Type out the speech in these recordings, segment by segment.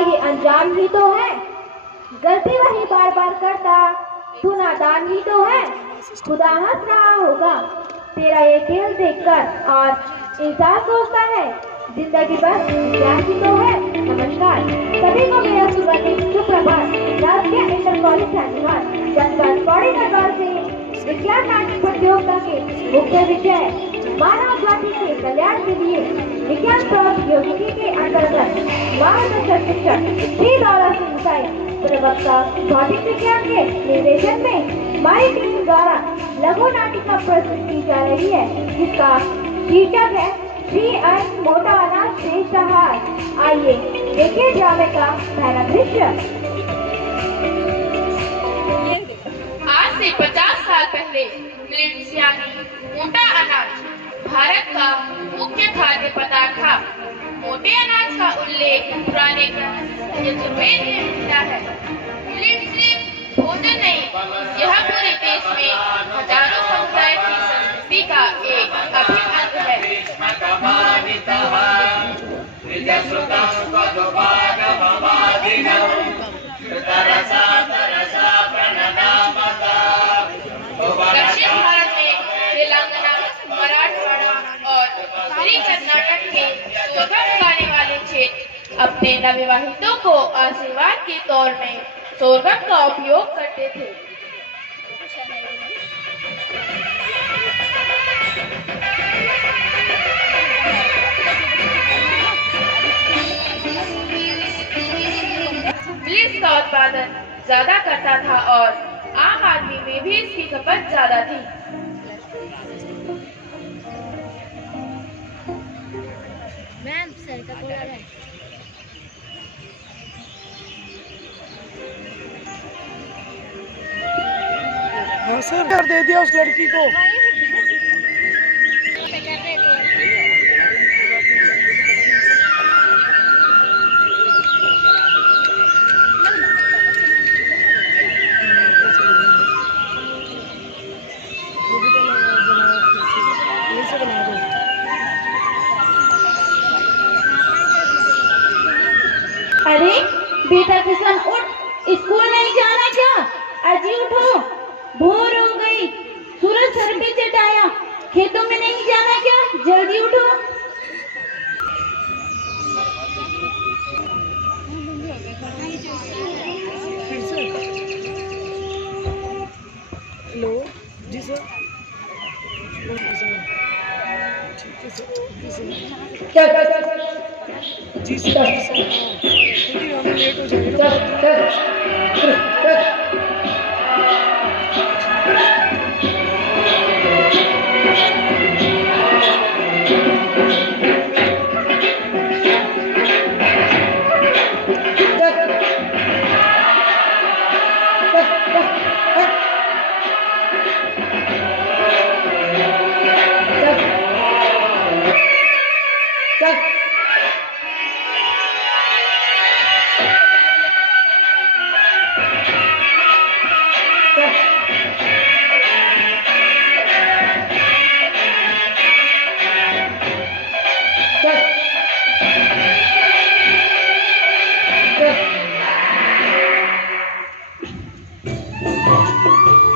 ये अंजाम ही तो है। गलती वही बार बार करता, तू नादान ही तो है। खुदा हंस रहा होगा तेरा ये खेल देखकर और इंसान सोचता है जिंदगी बस विज्ञान ही तो है। नमस्कार सभी को मेरा सुप्रभात। राष्ट्रीय इंटर कॉलेज धन्यवाद जनपद पौड़ी नगर से विज्ञान नाट्य प्रतियोगिता के मुख्य विषय मानव जाति के कल्याण के लिए विज्ञान प्रौद्योगिकी के अंतर्गत मार्गदर्शक शिक्षक श्री दौरा सिंह साई प्रवक्ता भौतिक विज्ञान के निर्देशन में हमारी टीम द्वारा लघु नाटिका प्रस्तुत की जा रही है, जिसका शीर्षक है श्री अन्न मोटा अनाज श्रेष्ठ आहार। आइए देखिए ड्रामे का पहला दृश्य। आज से 50 साल पहले मिलेट्स यानी मोटा अनाज भारत का मुख्य खाद्य पदार्थ था। मोटे अनाज का उल्लेख पुराने ग्रंथ यजुर्वेद में मिलता है। मिलेट सिर्फ भोजन नहीं, यह पूरे देश में हजारों समुदाय की संस्कृति का एक अभिन्न अंग है। दक्षिण भारत में तेलंगाना, मराठवाड़ा और उत्तरी कर्नाटक के सोरगम उगाने वाले क्षेत्र अपने नवविवाहितों को आशीर्वाद के तौर में सोरगम का उपयोग करते थे। मिलेट्स का उत्पादन ज्यादा करता था और आम आदमी में भी इसकी खपत ज्यादा थी। मैम सर का बोला है। हाँ सर कर दे दिया उस लड़की को। अरे बेटा किशन उठ, स्कूल नहीं जाना क्या? अजी उठो, भोर हो गई, सूरज सर पे चढ़ाया, खेतों में नहीं जाना क्या? जल्दी उठो। हेलो जी सर। ठीक है सर। जी सर। हमें लेट हो जाएगा।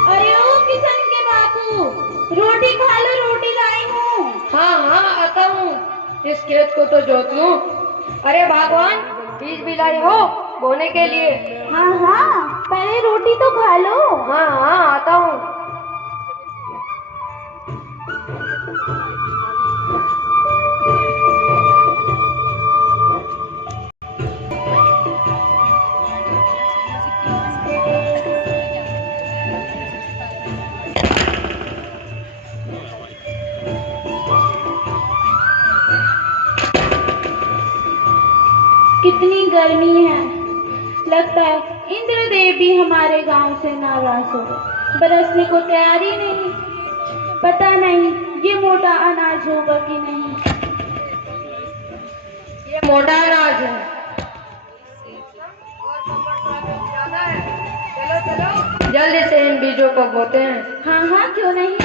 अरे ओ किशन के बापू, रोटी खा लो, रोटी लाई हूँ। हाँ हाँ आता हूँ, इस खेत को तो जोत लूं। अरे भगवान, बीज भी लाई हो बोने के लिए? हाँ हाँ, पहले रोटी तो खा लो। हाँ हाँ आता हूँ। कितनी गर्मी है, लगता है इंद्रदेव भी हमारे गांव से नाराज हो गए, बरसने को तैयारी नहीं। पता नहीं ये मोटा अनाज होगा कि नहीं। ये मोटा अनाज है। चलो चलो जल्दी से इन बीजों को बोते हैं। हाँ हाँ क्यों नहीं।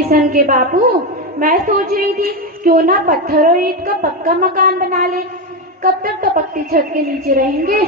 किशन के बापू, मैं सोच रही थी क्यों ना पत्थर और ईंट का पक्का मकान बना ले। कब तक टपकती छत के नीचे रहेंगे।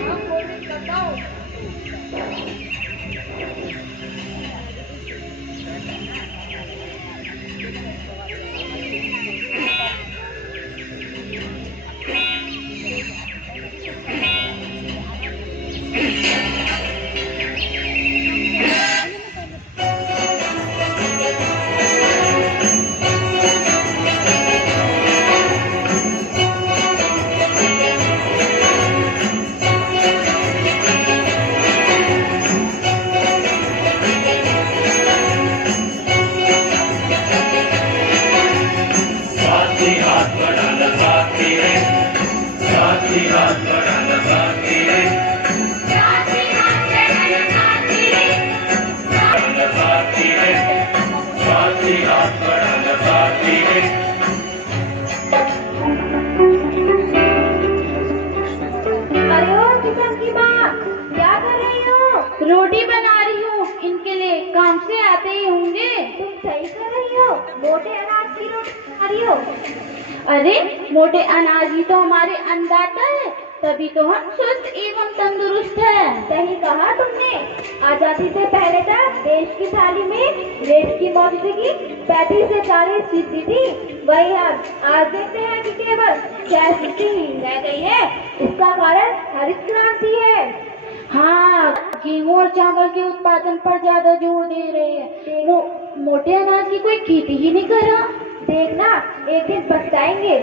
अरे ओ किशन की माँ, क्या कर रही हो? रोटी बना रही हूँ, इनके लिए काम से आते ही होंगे। तुम सही कर रही हो, मोटे अनाज की रोटी बना रही हो। अरे मोटे अनाज ही तो हमारे अन्नदाता है, तभी तो हम स्वस्थ एवं तंदुरुस्त है। सही कहा तुमने। आजादी से पहले तक देश की थाली में रेत की मौजूदगी 35 से 40% थी। वही आज देखते हैं कि केवल 6% ही रह गई है। इसका कारण हरित क्रांति है। हाँ, गेहूं और चावल के उत्पादन पर ज्यादा जोर दे रहे हैं। मोटे अनाज की कोई खेती ही नहीं कर रहा। देखना, एक दिन पछताएंगे।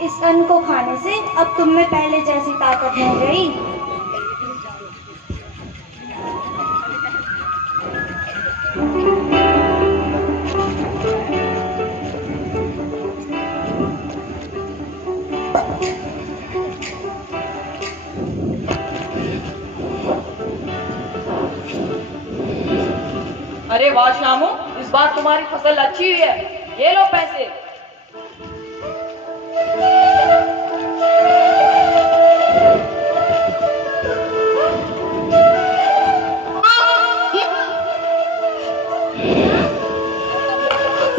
इस अन्न को खाने से अब तुम में पहले जैसी ताकत नहीं रही। अरे वाह श्यामू, इस बार तुम्हारी फसल अच्छी हुई है। ये लो पैसे।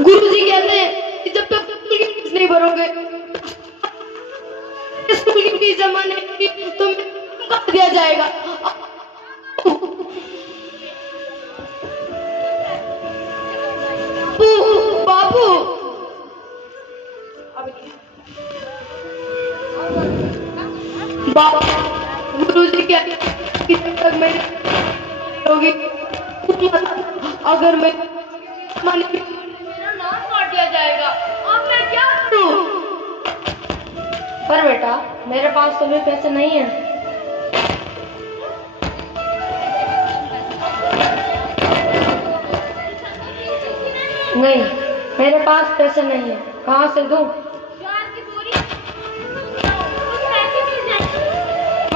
गुरुजी कहते हैं कि जब तक स्कूल की फीस नहीं भरोगे, स्कूल की फीस जमा नहीं की तो कर दिया जाएगा। बाबू, गुरुजी कहते हैं कि जब तक मैं होगी, अगर मैं मेरा नाम काट दिया जाएगा। अब मैं क्या करूं? पर बेटा, मेरे पास तो भी पैसे नहीं है। नहीं, मेरे पास पैसे नहीं है। कहाँ से दूं?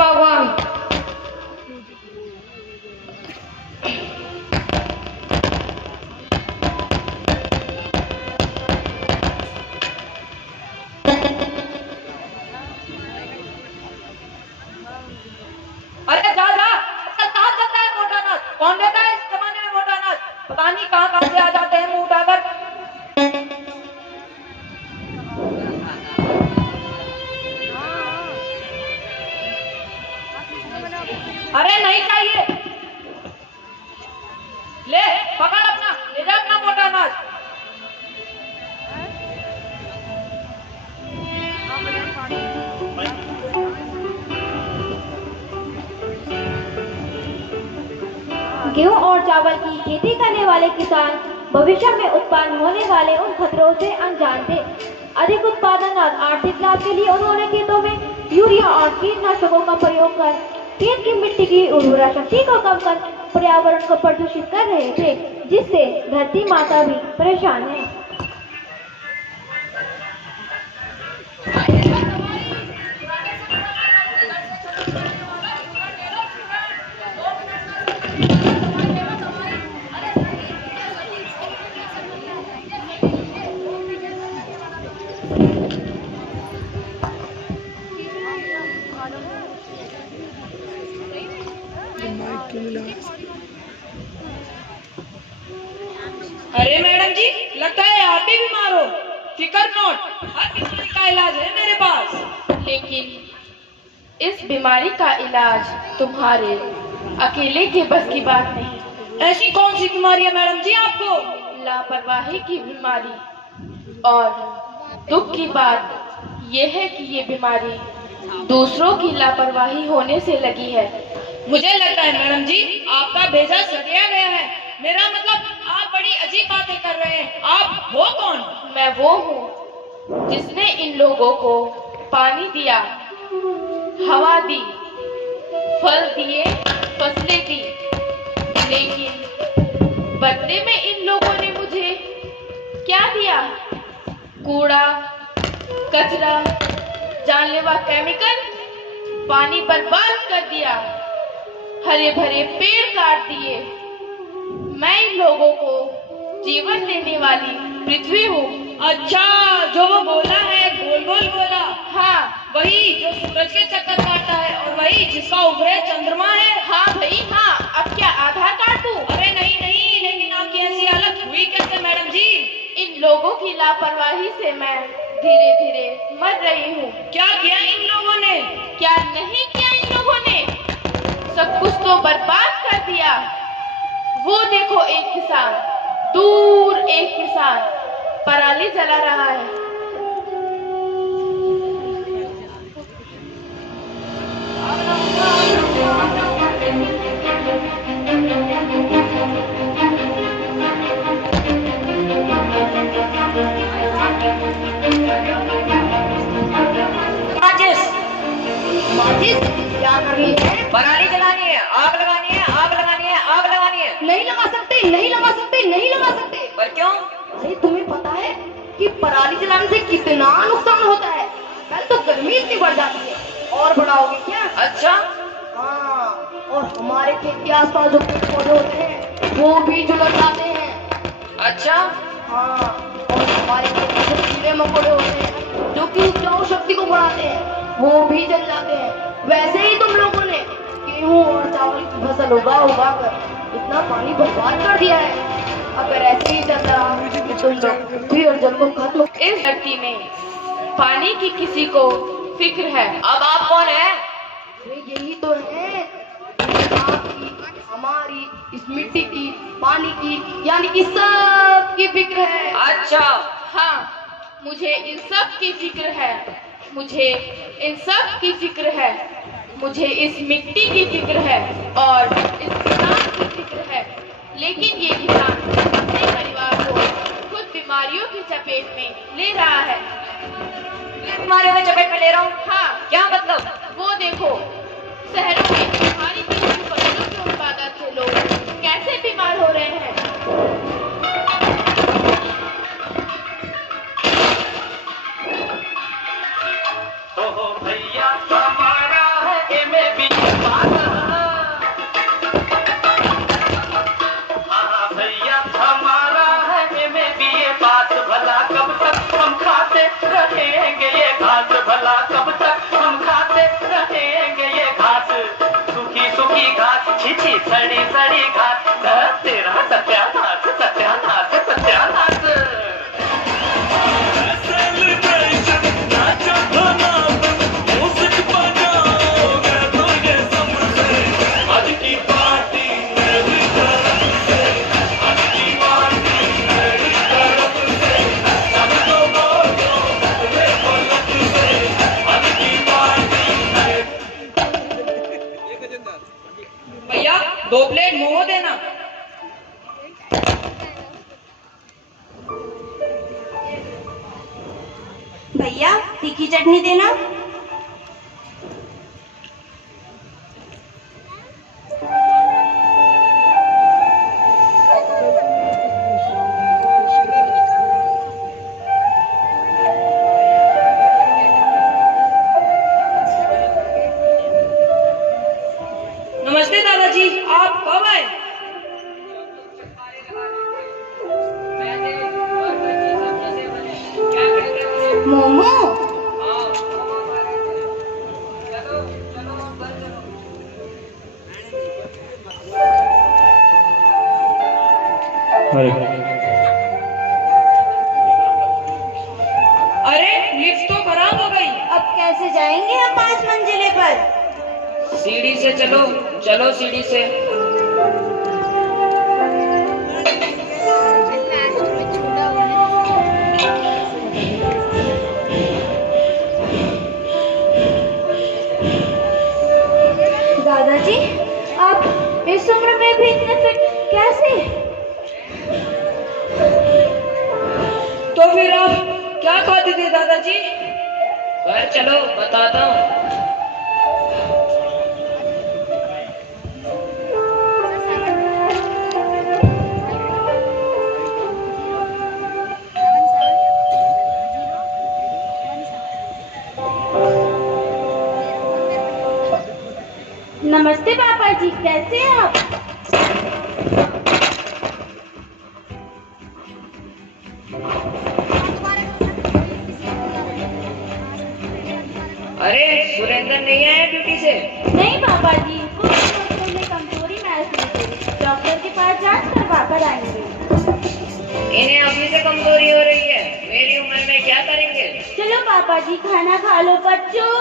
भगवान। अरे जा जा, कहाँ जाता है मोटा अनाज? कौन देता है इस जमाने में मोटा अनाज? पता नहीं कहाँ कहाँ से आ जाते हैं मुंह उठाकर। अरे नहीं चाहिए, ले पकड़ अपना, ले जा अपना मोटा अनाज। गेहूं और चावल की खेती करने वाले किसान भविष्य में उत्पन्न होने वाले उन खतरों से अनजान थे। अधिक उत्पादन और आर्थिक लाभ के लिए उन्होंने खेतों में यूरिया और कीटनाशकों का प्रयोग कर खेत की मिट्टी की उर्वरा शक्ति को कम कर पर्यावरण को प्रदूषित कर रहे थे, जिससे धरती माता भी परेशान है। अरे मैडम जी, लगता है आप भी बीमार हो। फिकर नोट, हर बीमारी का इलाज है मेरे पास। लेकिन इस बीमारी का इलाज तुम्हारे अकेले के बस की बात नहीं। ऐसी कौन सी बीमारी है मैडम जी आपको? लापरवाही की बीमारी। और दुख की बात यह है कि ये बीमारी दूसरों की लापरवाही होने से लगी है। मुझे लगता है मैडम जी आपका भेजा सरिया गया है। मेरा मतलब आप बड़ी अजीब बातें कर रहे हैं। आप हो कौन? मैं वो हूँ जिसने इन लोगों को पानी दिया, हवा दी, फल दिए, फसलें दी, लेकिन बदले में इन लोगों ने मुझे क्या दिया? कूड़ा, कचरा, जानलेवा केमिकल, पानी बर्बाद कर दिया, हरे भरे पेड़ काट दिए। मैं इन लोगों को जीवन देने वाली पृथ्वी हूँ। अच्छा, जो वो बोला है, गोल गोल बोला। हाँ, वही जो सूरज के चक्कर काटता है और वही जिसका उपग्रह चंद्रमा है। हाँ भाई हाँ। अब क्या आधार कार्ड दूं? अरे नहीं नहीं, लेकिन आपकी ऐसी हालत हुई कैसे मैडम जी? इन लोगों की लापरवाही से मैं धीरे धीरे मर रही हूँ। क्या किया इन लोगों ने? क्या नहीं किया इन लोगों ने? सब कुछ तो बर्बाद कर दिया। वो देखो एक किसान, दूर एक किसान पराली जला रहा है। माचिस क्या करनी है? पराली जलानी है, आग लगानी है, आग लगानी है, आग लगानी है। नहीं लगा सकते, नहीं लगा सकते, नहीं लगा सकते। पर क्यों? अरे तुम्हें पता है कि पराली जलाने से कितना नुकसान होता है? पहले तो गर्मी इतनी बढ़ जाती है और बढ़ाओगे क्या? अच्छा, हाँ, और हमारे खेत के आसपास जो पेड़ पौधे होते हैं वो भी झुलस जाते हैं। अच्छा। हाँ, और हमारे खेत में जो कीड़े मकोड़े होते हैं जो कि उपजाऊ शक्ति को बढ़ाते हैं वो भी जल जाते हैं। वैसे ही तुम लोगों ने गेहूं और चावल की फसल उगा कर इतना पानी बर्बाद कर दिया है। अगर ऐसे ही चल रहा तो तुम लोग पृथ्वी और जल को खत्म। इस धरती में पानी की किसी को फिक्र है? अब आप कौन है? अरे यही तो है, आपकी, हमारी, इस मिट्टी की, पानी की, यानी कि सब की फिक्र है। अच्छा। हाँ, मुझे इन सब की फिक्र है। मुझे इन सब की फिक्र है। मुझे इस मिट्टी की फिक्र है और इस किसान की फिक्र है। लेकिन ये किसान अपने परिवार को खुद बीमारियों की चपेट में ले रहा है। बीमारियों में चपेट में ले रहा हूँ? हाँ। क्या मतलब? वो देखो, शहरों में भारी पेड़ों की फसलों के उत्पादन से लोग कैसे बीमार हो रहे हैं। भैया हमारा है, छी छी सड़ी सड़ी घास तेरा सत्यानाश सत्यानाश सत्यानाश आज की पार्टी मेरी तरफ से आज की पार्टी मेरी तरफ से सबको बोलो मेरे पलक से आज की पार्टी भैया 2 प्लेट मोमो देना। भैया तीखी चटनी देना। नमस्ते दादाजी, आप कब आए? मोमो अरे लिफ्ट तो खराब हो गई। अब कैसे जाएंगे हम 5 मंजिले पर? सीढ़ी से चलो, चलो सीढ़ी से। दादाजी, आप इस उम्र में भी इतने फिट कैसे? तो फिर आप क्या खाते थे दादाजी? घर चलो बताता हूँ। नमस्ते पापा जी, कैसे हैं आप? अरे सुरेंद्र नहीं आया ड्यूटी से? नहीं पापा जी, कुछ दिनों पहले कमजोरी महसूस हुई। डॉक्टर के पास जांच करवा कर आएंगे। इन्हें अभी से कमजोरी हो रही है, मेरी उम्र में क्या करेंगे? चलो पापा जी, खाना खा लो। बच्चों,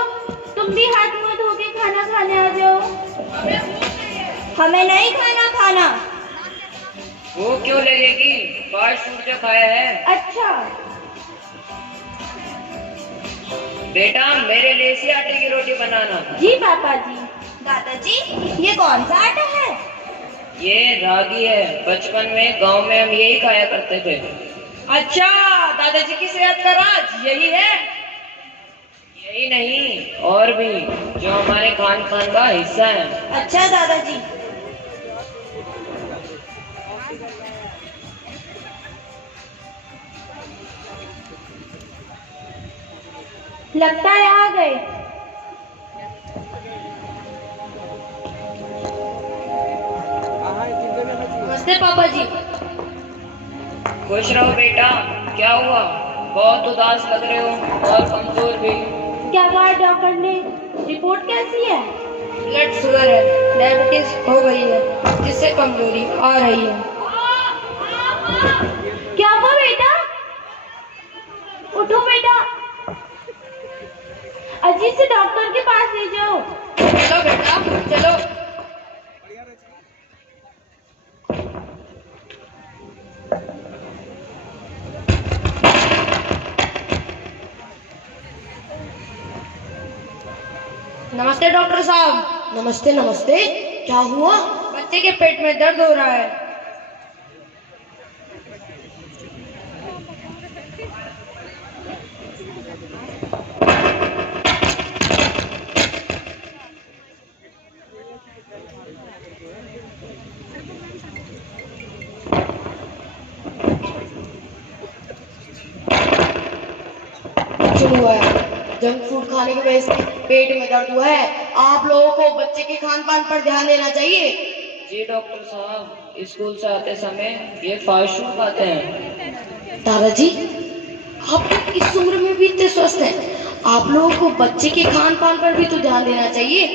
तुम भी हाथ मुंह धो के खाना खाने आ जाओ। हमें नहीं खाना। वो क्यों लगेगी, फास्ट फूड जो खाया है। अच्छा, बेटा मेरे लिए इसी आटे की रोटी बनाना। जी पापा जी। दादाजी ये कौन सा आटा है? ये रागी है, बचपन में गांव में हम यही खाया करते थे। अच्छा, दादाजी की सेहत का राज यही है? यही नहीं, और भी जो हमारे खान पान का हिस्सा है। अच्छा दादाजी। लगता है आ गए। नमस्ते पापा जी। खुश रहो बेटा। क्या हुआ, बहुत उदास लग रहे हो और कमजोर भी। क्या कहा डॉक्टर ने? रिपोर्ट कैसी है? ब्लड शुगर है, डायबिटीज हो गई है, जिससे कमजोरी आ रही है। क्या हुआ बेटा? उठो बेटा, अजीत से डॉक्टर के पास ले जाओ। चलो बेटा चलो। नमस्ते डॉक्टर साहब। नमस्ते नमस्ते, क्या हुआ? बच्चे के पेट में दर्द हो रहा है। क्यों हुआ है? जंक फूड खाने की वजह से पेट में दर्द हुआ है। आप लोगों को बच्चे के खान पान पर ध्यान देना चाहिए। जी डॉक्टर साहब, स्कूल से आते समय ये फास्ट फूड खाते हैं। दादाजी, आप तो इस उम्र में भी इतने स्वस्थ हैं, आप लोगों को बच्चे के खान पान पर भी तो ध्यान देना चाहिए।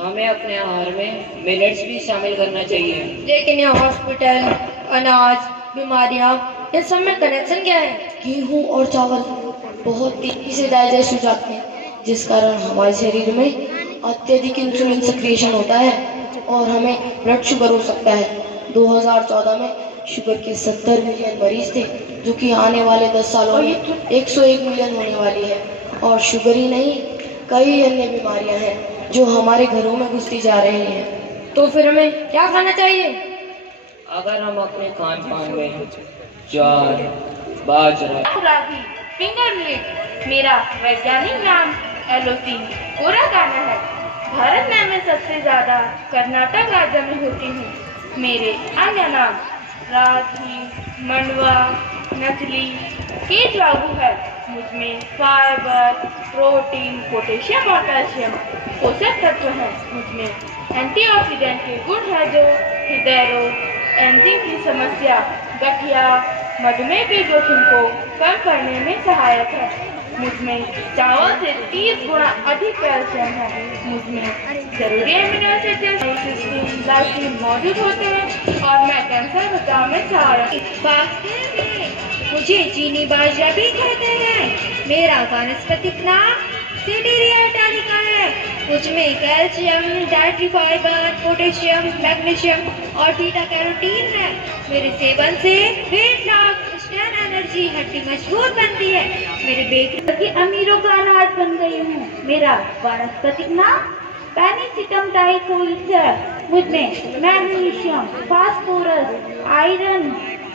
हमें अपने आहार में मिलेट्स भी शामिल करना चाहिए। लेकिन ये हॉस्पिटल, अनाज, बीमारियां, इन सब में कनेक्शन क्या है? गेहूं और चावल बहुत तेजी से डाइजेस्ट हो जाते हैं, जिस कारण हमारे शरीर में अत्यधिक इंसुलिन सिक्रेशन होता है और हमें ब्लड शुगर हो सकता है। 2014 में शुगर के 70 मिलियन मरीज थे, जो कि आने वाले 10 सालों में 101 मिलियन होने वाली है। और शुगर ही नहीं, कई अन्य बीमारियां हैं जो हमारे घरों में घुसती जा रही हैं। तो फिर हमें क्या खाना चाहिए? अगर हम अपने खान पान में ज्वार, बाजरा, रागी, फिंगर मिलेट, मेरा वैज्ञानिक नाम एलोसीन कोरा दाना है। भारत में मैं सबसे ज्यादा कर्नाटक राज्य में होती हूँ। मेरे अन्य नाम रागी, मंडवा, नकली, केजवागु है। मुझमें फाइबर, प्रोटीन, पोटेशियम और कैल्शियम पोषक तत्व हैं। मुझमें एंटीऑक्सीडेंट के गुण है जो हृदय रोग, एंजिन की समस्या, गठिया, मधुमेह के जोखिम को कम करने में सहायक है। मुझमें चावल से 30 गुना अधिक कैल्शियम है। मुझमें जरूरी अमीनो एसिड जैसे लाइसिन मौजूद होते हैं और मैं कैंसर बचाव में सहायक। वास्तव में मुझे चीनी बाजरा भी कहते हैं। मेरा वानस्पतिक नाम सीडेरिया इटालिका है। मुझमें calcium, dietary fibre, potassium, magnesium और बीटा कैरोटीन है। मेरे सेवन से वेट लॉस, स्टैन एनर्जी, हड्डी मजबूत बनती है। मेरे बेकरी की अमीरों का अनाज बन गई हूँ। मेरा वानस्पतिक नाम पेनिसिटम डाइकोइल्स है। मुझमें magnesium, phosphorus, iron,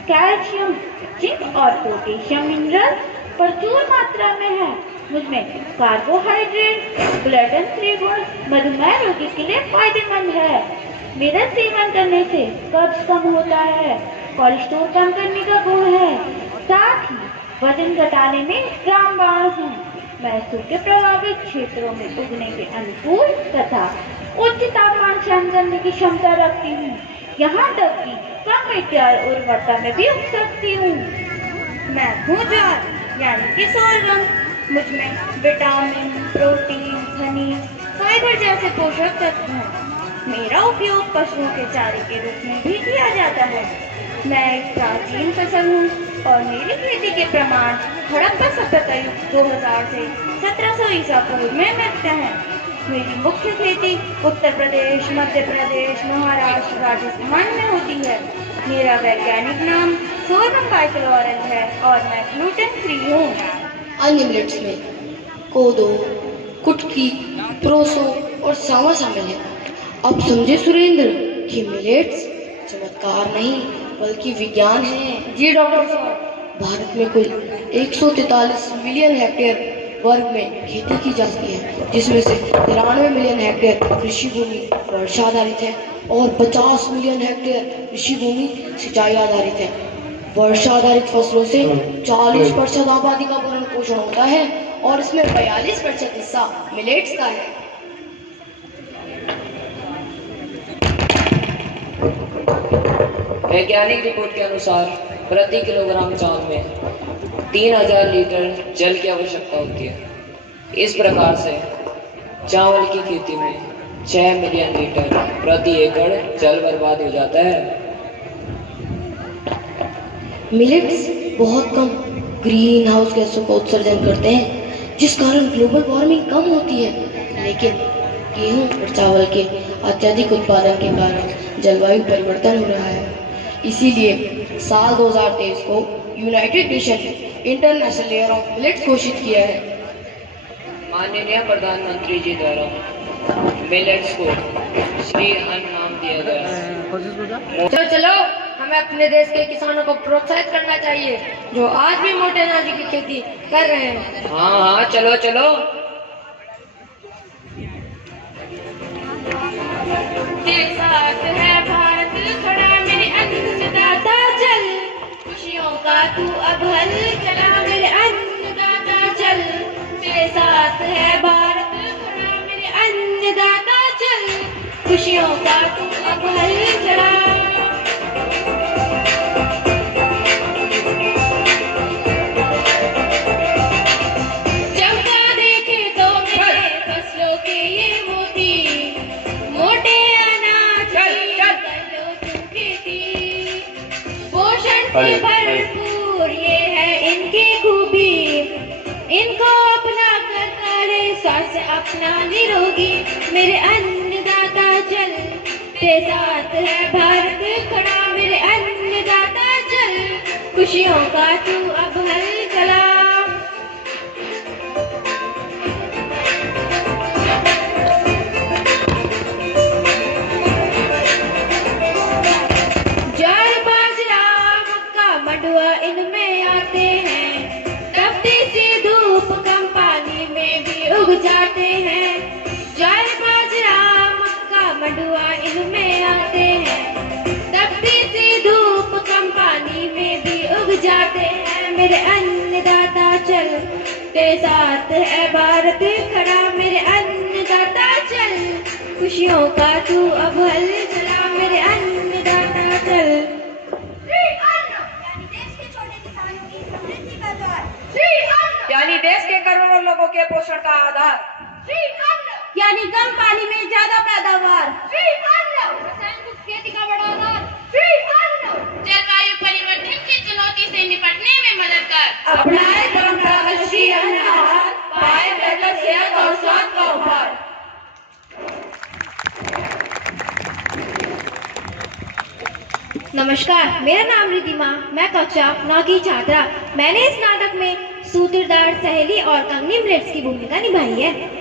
calcium, zinc और पोटेशियम मिनरल प्रचुर मात्रा में है। मुझमें कार्बोहाइड्रेट, ग्लूटेन फ्री गुण मधुमेह रोगी के लिए फायदेमंद है। मेरा सेवन करने से कब्ज कम होता है, कोलेस्ट्रॉल कम करने का गुण है, साथ ही वजन घटाने में रामबाण हूँ। मैं सूखे प्रभावित क्षेत्रों में उगने के अनुकूल तथा उच्च तापमान सहन करने की क्षमता रखती हूँ। यहाँ तक कि कम मिट्टी और उर्वरता में भी उग सकती हूँ। मैं हूँ ज्वार यानी कि सोलगम। मुझमें विटामिन, प्रोटीन, खनिज, फाइबर जैसे पोषक तत्व हैं। मेरा उपयोग पशुओं के चारे के रूप में भी किया जाता है। मैं एक प्राचीन फसल हूँ और मेरी खेती के प्रमाण हड़प्पा सभ्यता युग 2000 से 1700 ईसा पूर्व में मिलते हैं। मेरी मुख्य खेती उत्तर प्रदेश, मध्य प्रदेश, महाराष्ट्र, राजस्थान में होती है। मेरा वैज्ञानिक नाम सोलगम बाइक्लोरल है और मैं ग्लूटेन फ्री हूँ। अन्य मिलेट्स में कोदो, कुटकी, प्रोसो और सांवा शामिल है। अब समझे सुरेंद्र कि मिलेट्स चमत्कार नहीं बल्कि विज्ञान है। जी डॉक्टर साहब। भारत में कुल 143 मिलियन हेक्टेयर वर्ग में खेती की जाती है, जिसमें से 93 मिलियन हेक्टेयर कृषि भूमि वर्षा आधारित है और 50 मिलियन हेक्टेयर कृषि भूमि सिंचाई आधारित है। वर्षा आधारित फसलों से 40% आबादी का भरण पोषण होता है और इसमें 42% हिस्सा मिलेट्स का है। वैज्ञानिक रिपोर्ट के अनुसार प्रति किलोग्राम चावल में 3000 लीटर जल की आवश्यकता होती है। इस प्रकार से चावल की खेती में 6 मिलियन लीटर प्रति एकड़ जल बर्बाद हो जाता है। मिलेट्स बहुत कम ग्रीन हाउस गैसों का उत्सर्जन करते हैं, जिस कारण ग्लोबल वार्मिंग कम होती है। लेकिन गेहूं और चावल के अत्यधिक उत्पादन के कारण जलवायु परिवर्तन हो रहा है। इसीलिए साल 2023 को United nation international year of millets घोषित किया है। माननीय प्रधानमंत्री जी द्वारा मिलेट्स को श्री अन्न नाम दिया गया है। चलो चलो, हमें अपने देश के किसानों को प्रोत्साहित करना चाहिए जो आज भी मोटे अनाज की खेती कर रहे हैं। हाँ हाँ, चलो चलो। तेरे साथ है भारत खड़ा मेरे अन्नदाता चल, खुशियों का तू अब हल चला मेरे अन्नदाता चल। तेरे साथ है भारत खड़ा मेरे अन्नदाता चल, खुशियों का तू अब हल चला। चमका देखे तो मेरे फसलों के ये मोती, से भरपूर ये है इनकी खूबी, इनको अपना कर करे स्वास्थ्य अपना निरोगी। मेरे अन्नदाता जल तेरे साथ है भारत खड़ा, मेरे अन्नदाता जल खुशियों का तू अब हल चला। ज्वार बाजरा मक्का मंडुआ इनमें आते हैं, तपती सी धूप कम पानी में भी उग जाते हैं। ज्वार बाजरा मक्का मंडुआ इनमें आते हैं, तपती सी धूप कम पानी में भी उग जाते हैं। मेरे अन्नदाता चल तेरे साथ है भारत खड़ा, मेरे अन्नदाता चल खुशियों का तू अब हल चला। मेरे अन्नदाता चल। यानी देश के करोड़ों लोगों के पोषण का आधार, यानी कम पानी में ज्यादा पैदावार, खेती का बड़ा आधार, जलवायु परिवर्तन की चुनौती से निपटने में मददगार। अपनाए परंपरागत श्री अन्न आहार, पाए बेहतर सेहत और स्वाद का उपहार। नमस्कार, मेरा नाम रिधिमा, मैं कक्षा 9 की छात्रा। मैंने इस नाटक में सूत्रधार, सहेली और कंगनी मिलेट्स की भूमिका निभाई है।